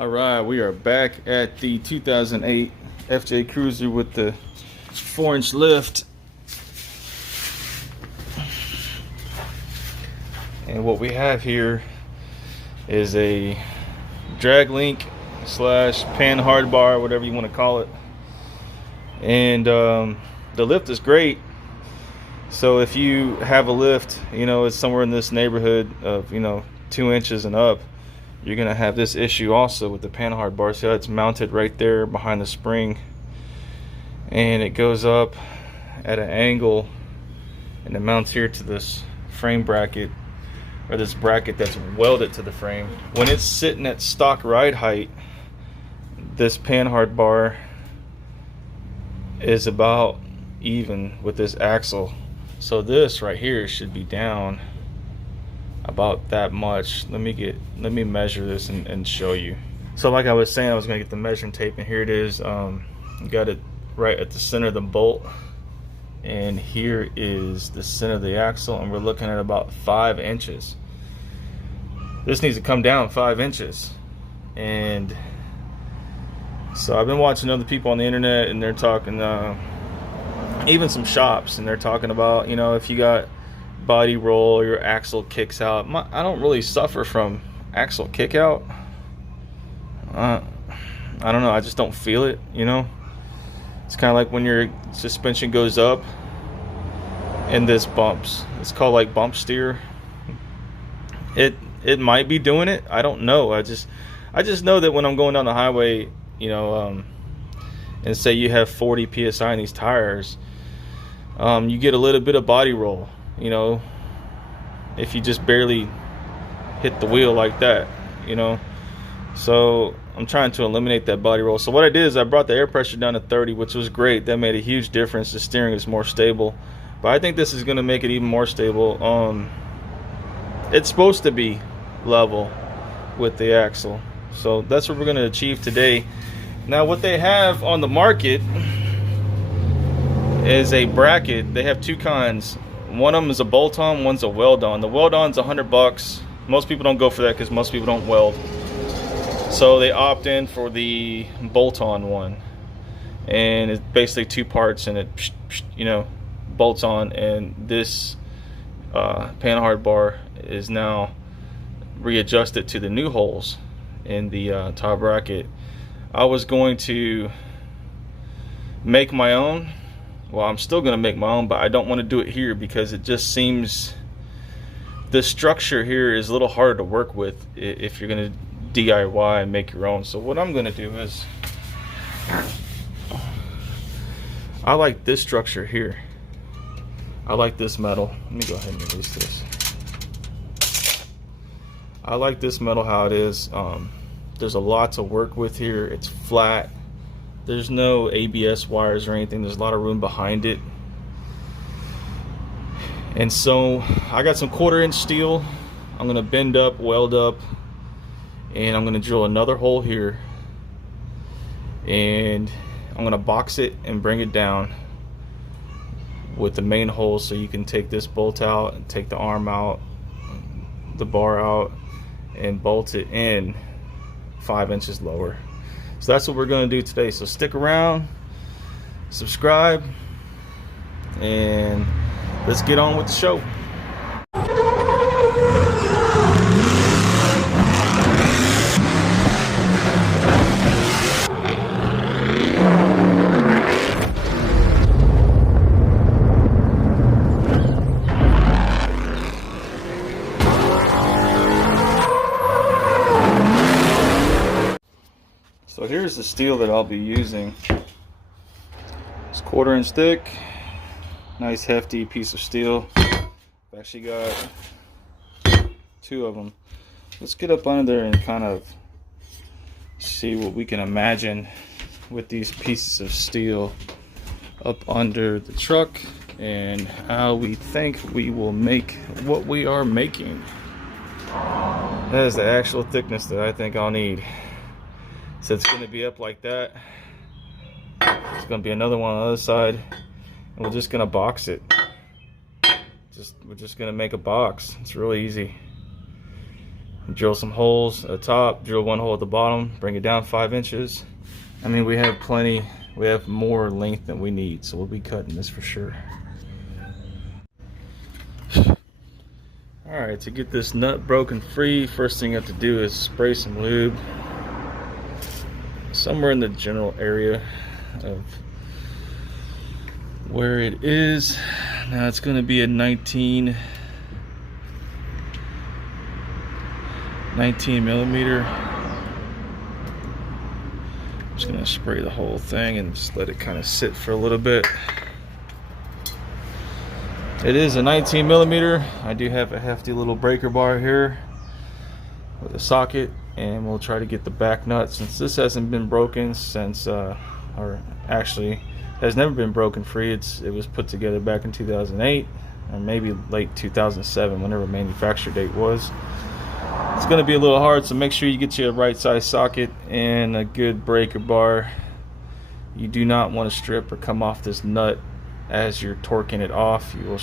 All right, we are back at the 2008 FJ Cruiser with the 4-inch lift. And what we have here is a drag link slash Panhard bar, whatever you want to call it. And the lift is great. So if you have a lift, it's somewhere in this neighborhood of, 2 inches and up, you're gonna have this issue also with the Panhard bar. See how it's mounted right there behind the spring, and it goes up at an angle and it mounts here to this frame bracket, or this bracket that's welded to the frame. When it's sitting at stock ride height, this Panhard bar is about even with this axle. So this right here should be down about that much. Let me measure this and show you. So like I was saying, I was gonna get the measuring tape, and here it is. Got it right at the center of the bolt, and here is the center of the axle, and we're looking at about 5 inches. This needs to come down 5 inches. And so I've been watching other people on the internet, and they're talking even some shops, and they're talking about, if you got body roll, your axle kicks out. I don't really suffer from axle kick out. I don't know, I just don't feel it. It's kind of like when your suspension goes up and this bumps. It's called like bump steer. It might be doing it, I don't know. I just know that when I'm going down the highway, and say you have 40 psi in these tires, you get a little bit of body roll, if you just barely hit the wheel like that, so I'm trying to eliminate that body roll. So what I did is I brought the air pressure down to 30, which was great. That made a huge difference. The steering is more stable, but I think this is going to make it even more stable. It's supposed to be level with the axle, so that's what we're going to achieve today. Now what they have on the market is a bracket. They have two kinds. One of them is a bolt-on, one's a weld-on. The weld-on's $100. Most people don't go for that because most people don't weld. So they opt in for the bolt-on one. And it's basically 2 parts, and it, bolts on. And this Panhard bar is now readjusted to the new holes in the top bracket. I was going to make my own. Well, I'm still going to make my own, but I don't want to do it here because it just seems the structure here is a little harder to work with if you're going to DIY and make your own. So what I'm going to do is, I like this structure here. I like this metal. Let me go ahead and release this. I like this metal how it is. There's a lot to work with here. It's flat. There's no ABS wires or anything. There's a lot of room behind it. And so I got some 1/4-inch steel. I'm gonna bend up, weld up, and I'm gonna drill another hole here, and I'm gonna box it and bring it down with the main hole, so you can take this bolt out and take the arm out, the bar out, and bolt it in 5 inches lower. So that's what we're going to do today. So stick around, subscribe, and let's get on with the show. So here's the steel that I'll be using. It's 1/4-inch thick, nice hefty piece of steel. I've actually got 2 of them. Let's get up under there and kind of see what we can imagine with these pieces of steel up under the truck, and how we think we will make what we are making. That is the actual thickness that I think I'll need. So it's going to be up like that. It's going to be another one on the other side, and we're just going to box it. We're just going to make a box. It's really easy. Drill some holes at the top, drill one hole at the bottom, bring it down 5 inches. I mean, we have plenty, we have more length than we need, so we'll be cutting this for sure. Alright, to get this nut broken free, first thing you have to do is spray some lube somewhere in the general area of where it is. Now it's going to be a 19 millimeter. I'm just going to spray the whole thing and just let it kind of sit for a little bit. It is a 19 millimeter. I do have a hefty little breaker bar here with a socket, and we'll try to get the back nut, since this hasn't been broken since or actually has never been broken free. It was put together back in 2008 or maybe late 2007, whenever manufacture date was. It's going to be a little hard, so make sure you get you a right size socket and a good breaker bar. You do not want to strip or come off this nut as you're torquing it off. You will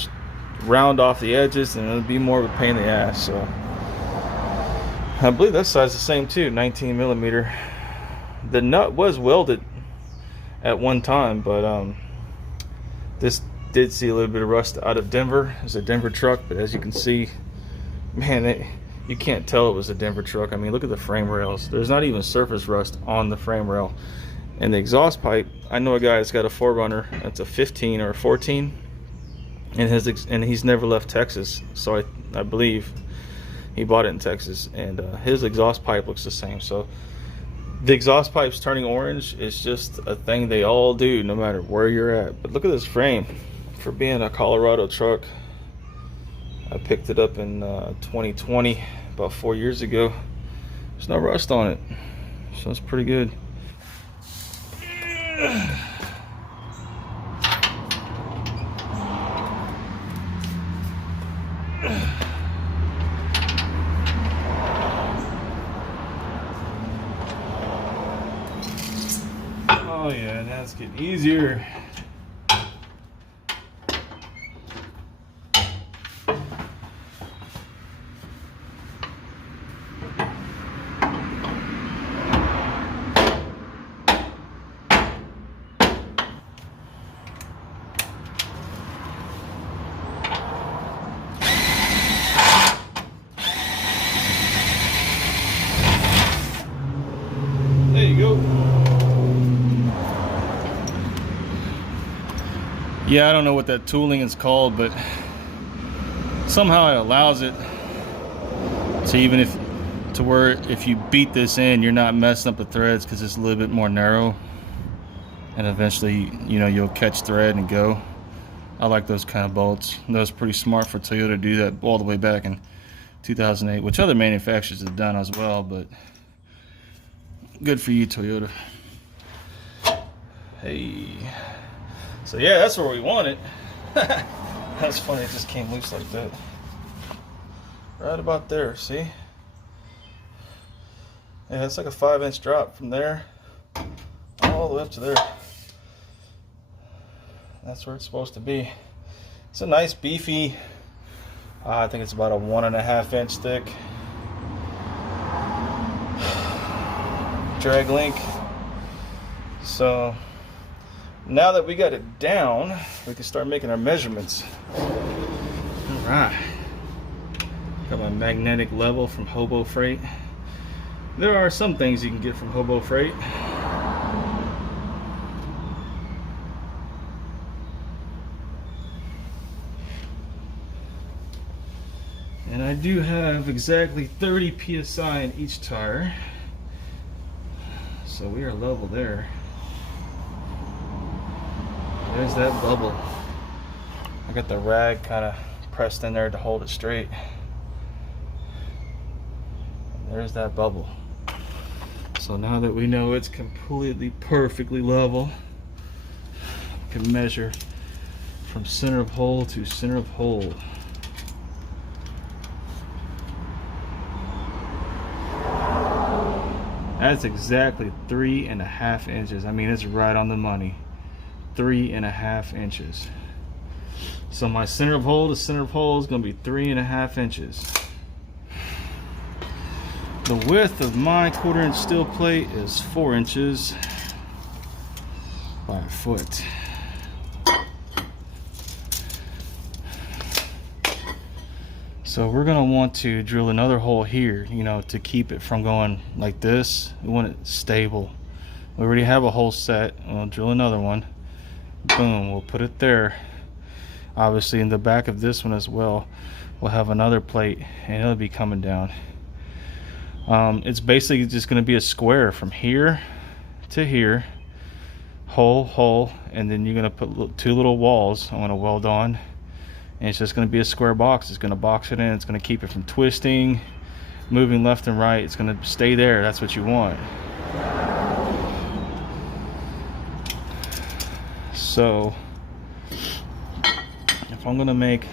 round off the edges and it'll be more of a pain in the ass. So I believe that size is the same too, 19 millimeter. The nut was welded at one time, but this did see a little bit of rust out of Denver. It's a Denver truck, but as you can see, man, you can't tell it was a Denver truck. I mean, look at the frame rails. There's not even surface rust on the frame rail. And the exhaust pipe, I know a guy that's got a 4Runner that's a 15 or a 14, and he's never left Texas, so I believe he bought it in Texas, and his exhaust pipe looks the same. So the exhaust pipes turning orange is just a thing they all do, no matter where you're at. But look at this frame. For being a Colorado truck, I picked it up in 2020, about 4 years ago. There's no rust on it, so it's pretty good. Oh yeah, now it's getting easier. There you go. Yeah, I don't know what that tooling is called, but somehow it allows it to, even if you beat this in, you're not messing up the threads, because it's a little bit more narrow, and eventually, you know, you'll catch thread and go. I like those kind of bolts. That was pretty smart for Toyota to do that all the way back in 2008, which other manufacturers have done as well, but good for you, Toyota. Hey. So yeah, that's where we want it. That's funny, it just came loose like that. Right about there, see? Yeah, it's like a 5-inch drop from there all the way up to there. That's where it's supposed to be. It's a nice beefy, I think it's about a 1.5 inch thick drag link. So now that we got it down, we can start making our measurements. All right. Got my magnetic level from Hobo Freight. There are some things you can get from Hobo Freight. And I do have exactly 30 psi in each tire. So we are level there. There's that bubble. I got the rag kind of pressed in there to hold it straight. And there's that bubble. So now that we know it's completely perfectly level, we can measure from center of hole to center of hole. That's exactly 3.5 inches. I mean, it's right on the money. 3.5 inches. So my center of hole to center of hole is going to be 3.5 inches. The width of my 1/4 inch steel plate is 4 inches by a foot. So we're gonna want to drill another hole here, you know, to keep it from going like this. We want it stable. We already have a hole set. We'll drill another one. Boom, we'll put it there. Obviously in the back of this one as well, we'll have another plate and it'll be coming down. It's basically just going to be a square from here to here, hole, and then you're going to put 2 little walls I'm going to weld on, and it's just going to be a square box. It's going to box it in. It's going to keep it from twisting, moving left and right. It's going to stay there. That's what you want. So if I'm going to make,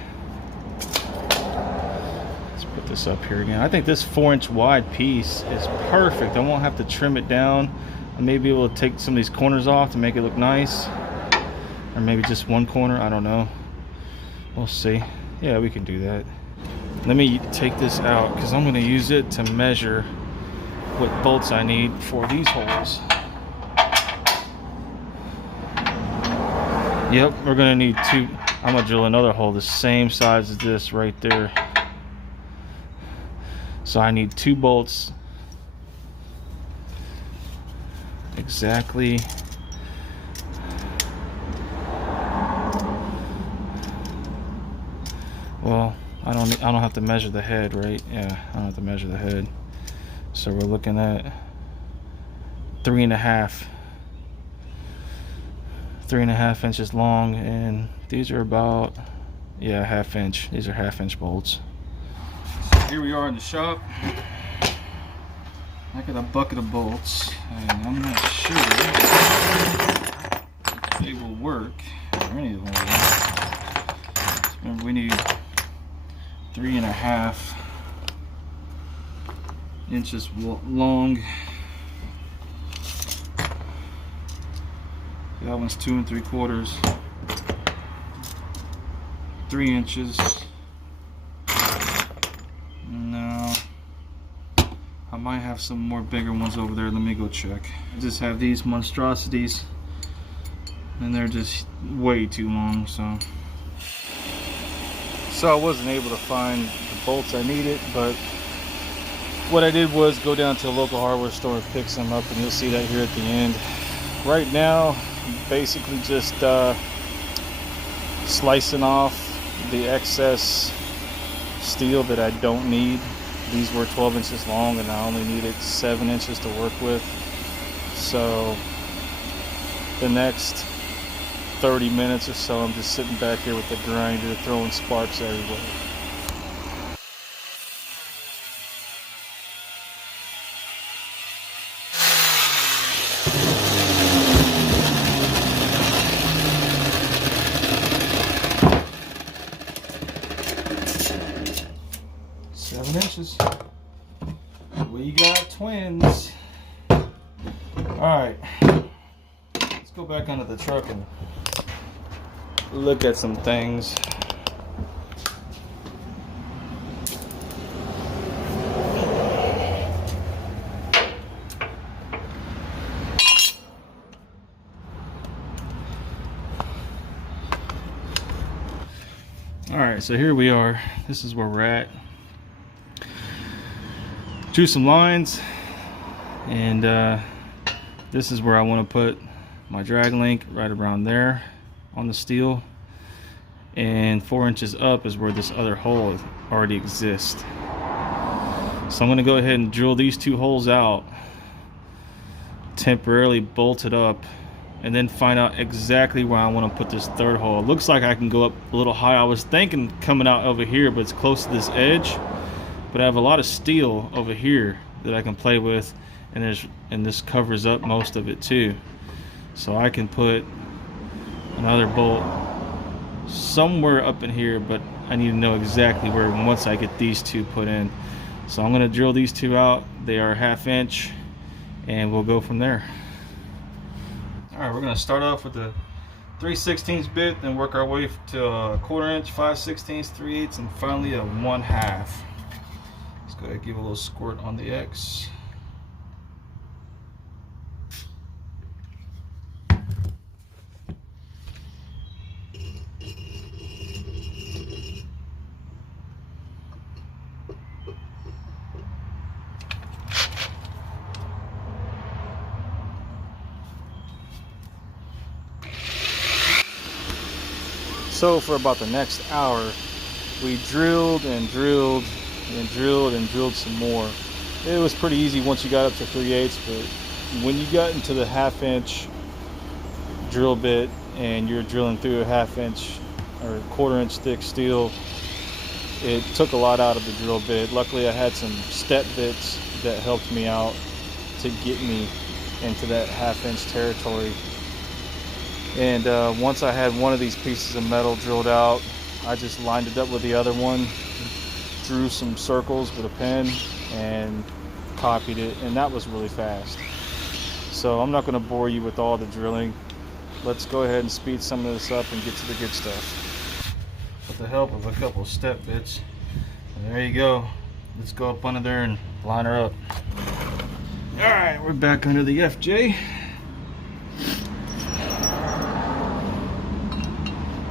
put this up here again. I think this 4-inch wide piece is perfect. I won't have to trim it down. I may be able to take some of these corners off to make it look nice, or maybe just one corner. I don't know. We'll see. Yeah, we can do that. Let me take this out because I'm going to use it to measure what bolts I need for these holes. Yep, we're going to need 2. I'm going to drill another hole the same size as this right there. So I need 2 bolts exactly. Well, I don't have to measure the head, right? Yeah, I don't have to measure the head. So we're looking at 3.5 inches long, and these are about, yeah, 1/2 inch. These are 1/2 inch bolts. Here we are in the shop. I got a bucket of bolts, and I'm not sure if they will work, or any of them will work. Remember, we need 3.5 inches long. That one's 2 3/4. 3 inches. I might have some more bigger ones over there. Let me go check. I just have these monstrosities, and they're just way too long. So I wasn't able to find the bolts I needed, but what I did was go down to a local hardware store and pick some up, and you'll see that here at the end. Right now, basically just slicing off the excess steel that I don't need. These were 12 inches long, and I only needed 7 inches to work with. So the next 30 minutes or so, I'm just sitting back here with the grinder throwing sparks everywhere. Inches. We got twins. Alright, let's go back under the truck and look at some things. Alright, so here we are. This is where we're at. Drew some lines, and this is where I want to put my drag link, right around there on the steel, and 4 inches up is where this other hole already exists. So I'm going to go ahead and drill these 2 holes out, temporarily bolt it up, and then find out exactly where I want to put this 3rd hole. It looks like I can go up a little high. I was thinking coming out over here, but it's close to this edge. But I have a lot of steel over here that I can play with, and this covers up most of it too. So I can put another bolt somewhere up in here, but I need to know exactly where once I get these 2 put in. So I'm going to drill these 2 out. They are 1/2 inch, and we'll go from there. Alright, we're going to start off with the 3/16 bit, then work our way to a 1/4 inch, 5/16, 3/8, and finally a 1/2. Let's go ahead and give a little squirt on the X. So for about the next hour, we drilled and drilled and drilled and drilled some more. It was pretty easy once you got up to 3/8, but when you got into the 1/2" drill bit and you're drilling through a 1/2" or 1/4" thick steel, it took a lot out of the drill bit. Luckily I had some step bits that helped me out to get me into that 1/2" territory. And once I had one of these pieces of metal drilled out, I just lined it up with the other one, drew some circles with a pen, and copied it, and that was really fast. So I'm not going to bore you with all the drilling. Let's go ahead and speed some of this up and get to the good stuff. With the help of a couple of step bits. And there you go. Let's go up under there and line her up. Alright, we're back under the FJ.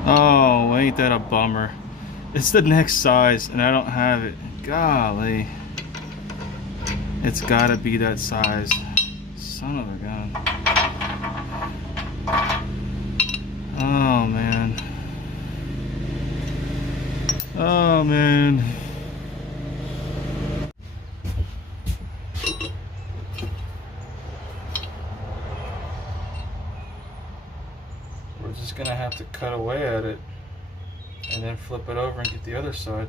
Oh, ain't that a bummer. It's the next size and I don't have it. Golly. It's gotta be that size. Son of a gun. Oh man. Oh man. We're just gonna have to cut away at it and then flip it over and get the other side.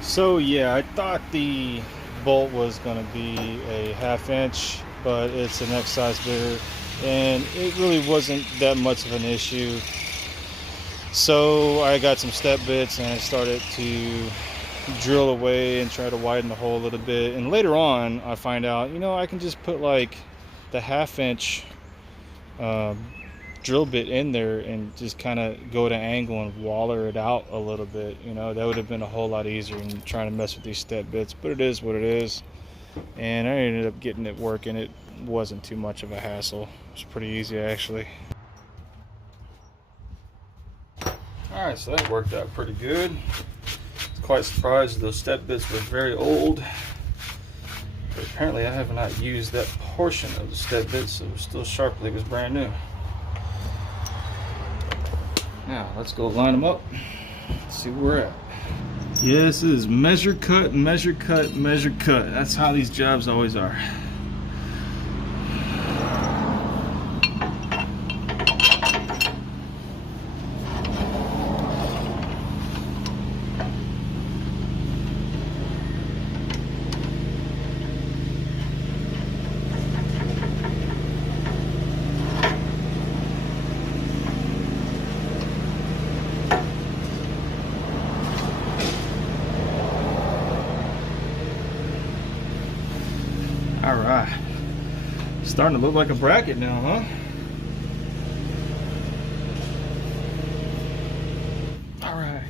So yeah, I thought the bolt was gonna be a 1/2", but it's the next size bigger, and it really wasn't that much of an issue. So I got some step bits and I started to drill away and try to widen the hole a little bit, and later on I find out, you know, I can just put like the 1/2" drill bit in there and just kind of go to angle and waller it out a little bit. You know, that would have been a whole lot easier than trying to mess with these step bits, but it is what it is. And I ended up getting it working. It wasn't too much of a hassle. It was pretty easy actually. Alright, so that worked out pretty good. I was quite surprised those step bits were very old, but apparently I have not used that portion of the step bits, so it was still sharp like it was brand new. Now let's go line them up, see where we're at. Yeah, this is measure cut, measure cut, measure cut. That's how these jobs always are. Alright, starting to look like a bracket now, huh? Alright,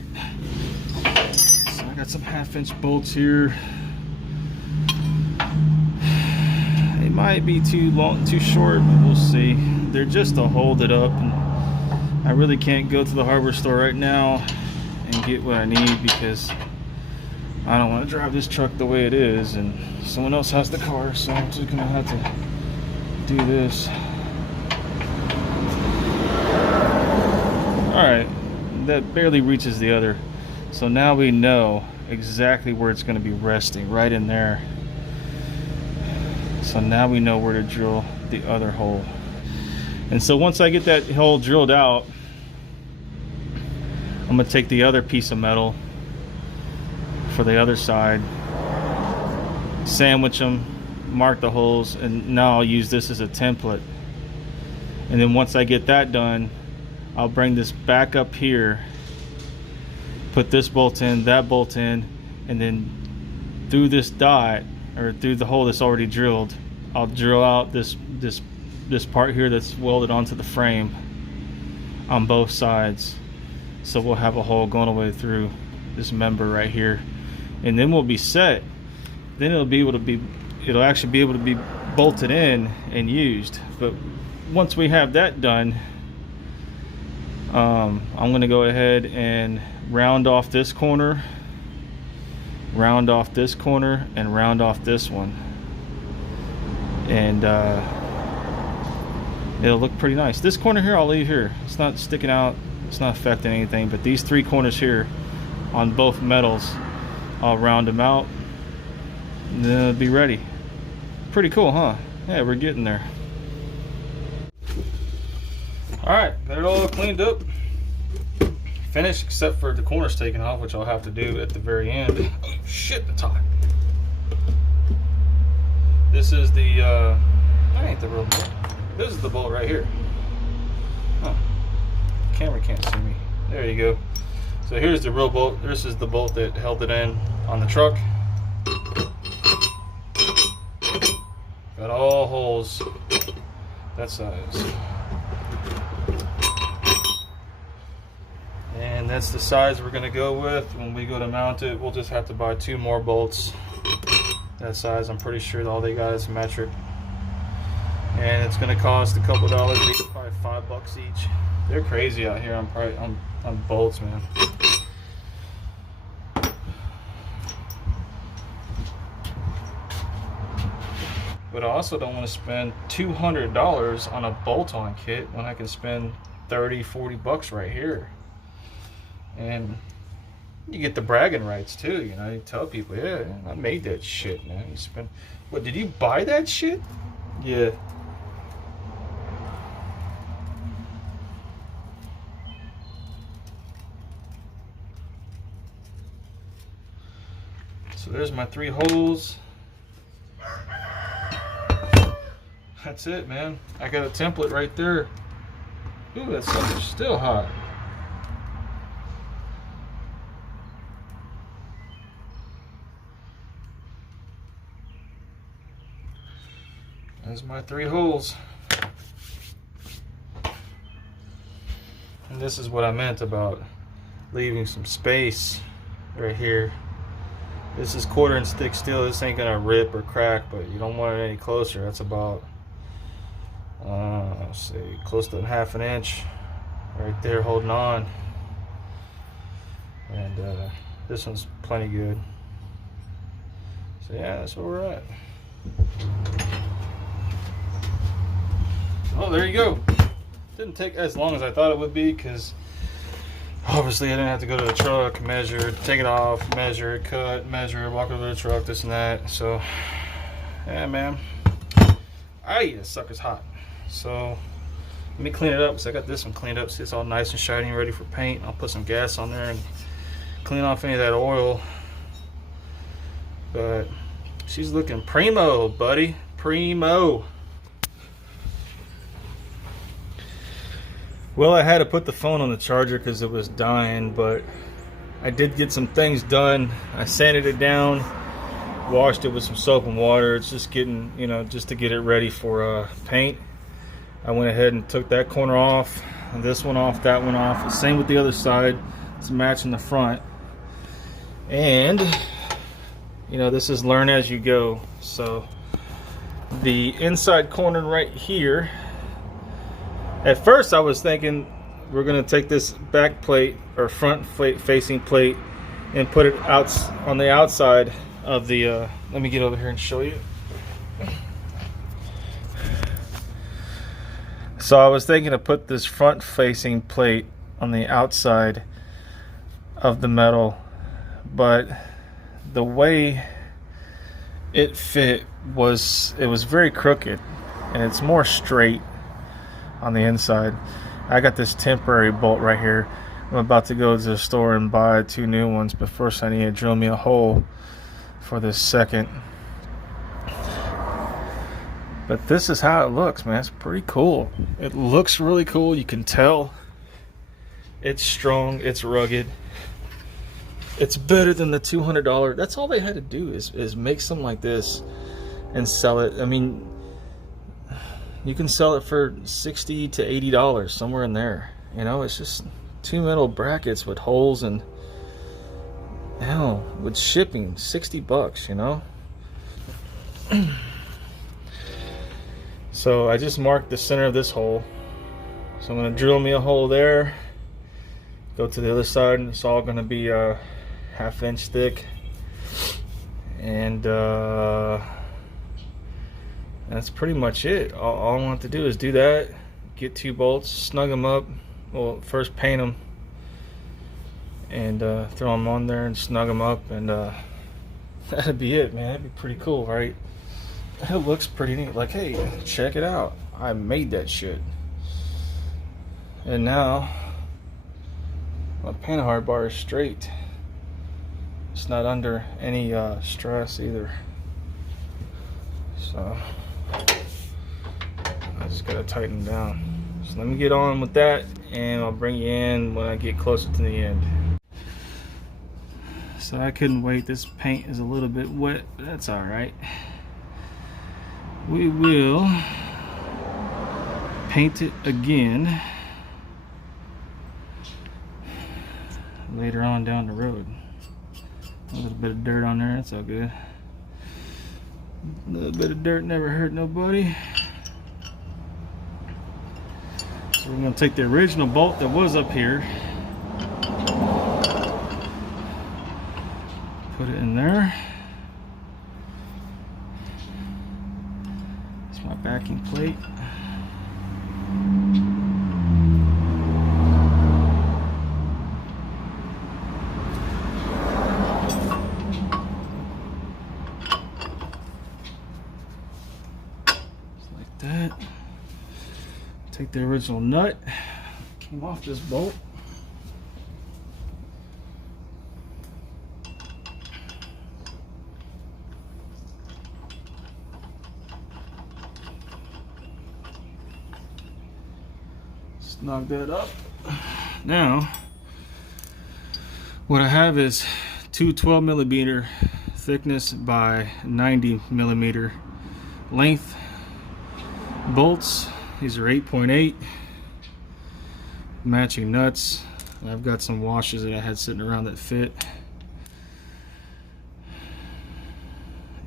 so I got some 1/2" bolts here. They might be too long, too short, but we'll see. They're just to hold it up, and I really can't go to the hardware store right now and get what I need because I don't want to drive this truck the way it is, and someone else has the car, so I'm just gonna have to do this. Alright, that barely reaches the other, so now we know exactly where it's going to be resting, right in there. So now we know where to drill the other hole. And so once I get that hole drilled out, I'm going to take the other piece of metal for the other side, sandwich them, mark the holes, and now I'll use this as a template. And then once I get that done, I'll bring this back up here, put this bolt in, that bolt in, and then through this dot, or through the hole that's already drilled, I'll drill out this part here that's welded onto the frame on both sides. So we'll have a hole going all the way through this member right here. and then we'll be set. Then it'll actually be able to be bolted in and used. But once we have that done, I'm going to go ahead and round off this corner, round off this corner, and round off this one, and it'll look pretty nice. This corner here I'll leave here. It's not sticking out, it's not affecting anything, but these three corners here on both metals, I'll round them out and then it'll be ready. Pretty cool, huh? Yeah, we're getting there. Alright, got it all cleaned up, finished, except for the corners taken off, which I'll have to do at the very end. Oh shit, that's hot. This is the that ain't the real bolt. This is the bolt right here. Huh. Camera can't see me. There you go. So here's the real bolt. This is the bolt that held it in on the truck. Got all holes that size. And that's the size we're gonna go with. When we go to mount it, we'll just have to buy 2 more bolts that size. I'm pretty sure all they got is metric. And it's gonna cost a couple dollars each, probably $5 each. They're crazy out here on bolts, man. But I also don't want to spend $200 on a bolt-on kit when I can spend $30-40 right here. And you get the bragging rights too, you know. You tell people, yeah, I made that shit, man. You spend, what, did you buy that shit? Yeah. So there's my 3 holes. That's it, man. I got a template right there. Ooh, that sucker's still hot. There's my 3 holes. And this is what I meant about leaving some space right here. This is 1/4 inch thick steel. This ain't gonna rip or crack, but you don't want it any closer. That's about let's see, close to 1/2 inch right there holding on. And this one's plenty good. So yeah, that's where we're at. Oh, there you go. Didn't take as long as I thought it would be, because obviously I didn't have to go to the truck, measure, take it off, measure, cut, measure, walk over to the truck, this and that. So yeah, man. That sucker's hot. So let me clean it up, because I got this one cleaned up. See, it's all nice and shiny and ready for paint. I'll put some gas on there and clean off any of that oil. But she's looking primo, buddy. Primo. Well, I had to put the phone on the charger because it was dying, but I did get some things done. I sanded it down, washed it with some soap and water. It's just getting, you know, just to get it ready for paint. I went ahead and took that corner off, and this one off, that one off. Same with the other side. It's matching the front. And, you know, this is learn as you go. So the inside corner right here, at first I was thinking we're going to take this back plate or front facing plate and put it out on the outside of the let me get over here and show you. So I was thinking to put this front facing plate on the outside of the metal, but the way it fit was, it was very crooked, and it's more straight on the inside. I got this temporary bolt right here. I'm about to go to the store and buy 2 new ones, but first I need to drill me a hole for this second. But this is how it looks, man. It's pretty cool. It looks really cool. You can tell it's strong, it's rugged. It's better than the $200. That's all they had to do is make something like this and sell it. I mean, you can sell it for $60 to $80, somewhere in there. You know, it's just 2 metal brackets with holes, and hell, with shipping, 60 bucks, you know? So I just marked the center of this hole. So I'm gonna drill me a hole there, go to the other side, and it's all gonna be a ½ inch thick. And that's pretty much it. All I want to do is do that, get 2 bolts, snug them up. Well, first paint them and throw them on there and snug them up, and that'd be it, man. That'd be pretty cool, right? It looks pretty neat. Like, hey, check it out, I made that shit. And now my Panhard bar is straight. It's not under any stress either. So I just gotta tighten down. So let me get on with that, and I'll bring you in when I get closer to the end. So I couldn't wait. This paint is a little bit wet, but that's all right. We will paint it again later on down the road. A little bit of dirt on there, that's all good. A little bit of dirt never hurt nobody. So we're gonna take the original bolt that was up here, put it in there. It's my backing plate. That. Take the original nut, came off this bolt. Snug that up. Now, what I have is 2 12mm thickness by 90mm length bolts. These are 8.8 matching nuts. I've got some washers that I had sitting around that fit,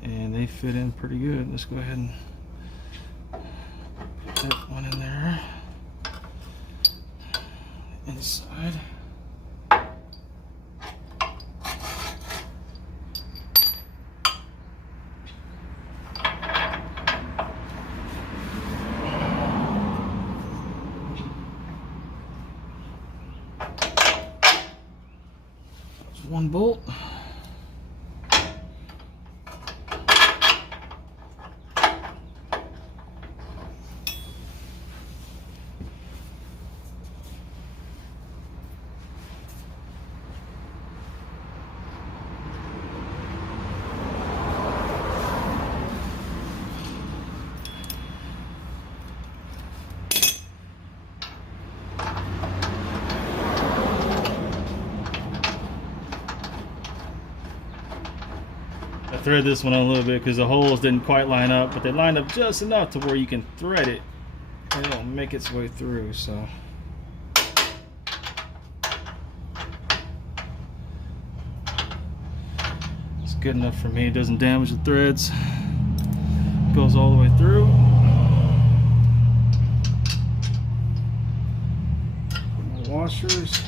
and they fit in pretty good. Let's go ahead and put that one in there. Inside. One bolt. I thread this one on a little bit because the holes didn't quite line up, but they lined up just enough to where you can thread it and it'll make its way through. So it's good enough for me. It doesn't damage the threads. It goes all the way through. Put my washers.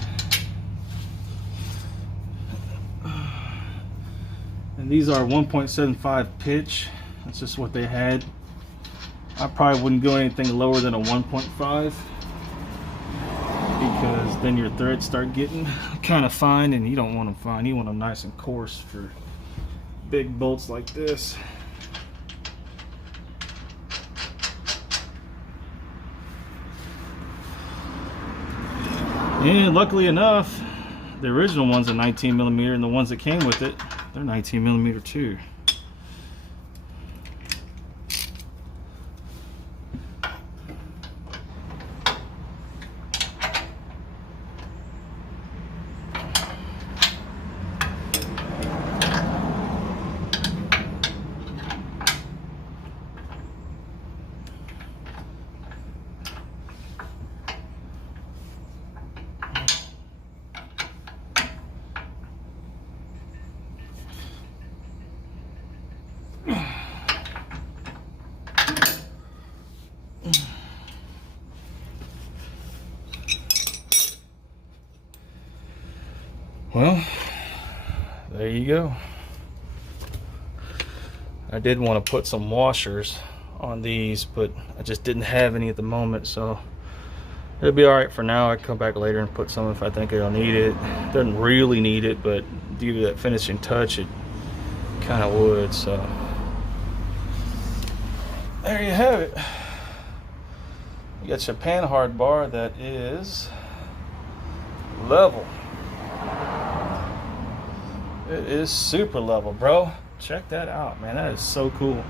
And these are 1.75 pitch. That's just what they had. I probably wouldn't go anything lower than a 1.5 because then your threads start getting kind of fine, and you don't want them fine. You want them nice and coarse for big bolts like this. And luckily enough, the original one's a 19mm, and the ones that came with it, they're 19mm too. Well, there you go. I did want to put some washers on these, but I just didn't have any at the moment, so it'll be all right for now. I come back later and put some if I think I'll need it. Doesn't really need it, but due to that finishing touch, it kind of would. So there you have it. You got your Panhard bar that is level. It is super level, bro. Check that out, man. That is so cool.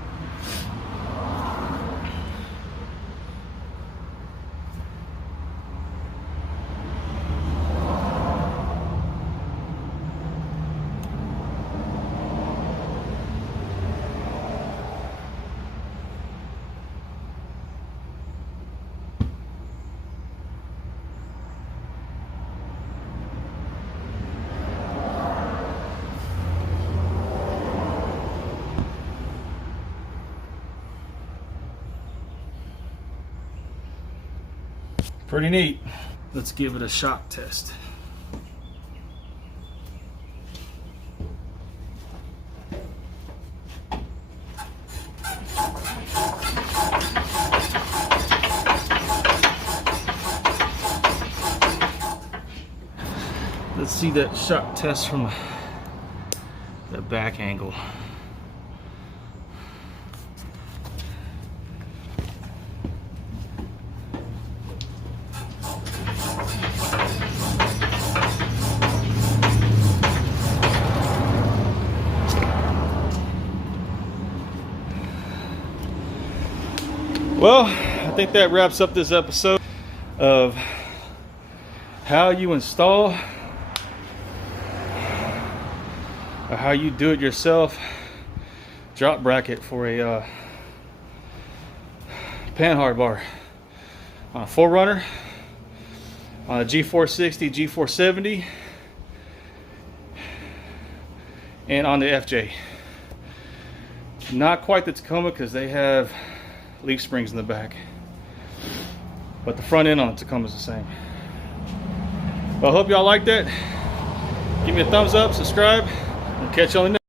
Pretty neat. Let's give it a shock test. Let's see that shock test from the back angle. Well, I think that wraps up this episode of how you install or how you do it yourself drop bracket for a Panhard bar on a 4Runner, on a G460, G470, and on the FJ. Not quite the Tacoma because they have leaf springs in the back, but the front end on the Tacoma is the same. Well, I hope y'all like that. Give me a thumbs up, subscribe, and catch you on the next.